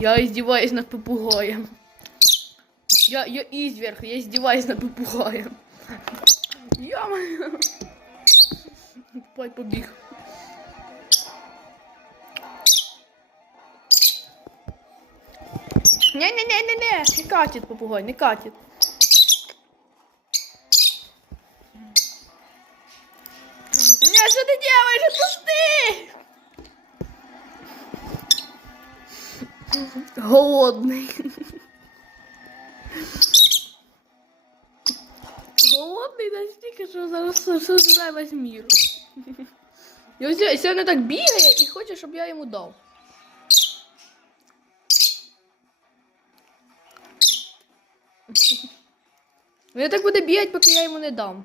Я издеваюсь над попугаем. Я, я изверг, я издеваюсь над попугаем. Я Пой побіг. Не-не-не-не-не, не катит попугай, не катит. Не, что ты делаешь? Отпусти! Голодний. Голодний настільки, що зараз сожре весь мір. І ось сьогодні так бігає і хоче, щоб я йому дав. Він так буде бігати, поки я йому не дам.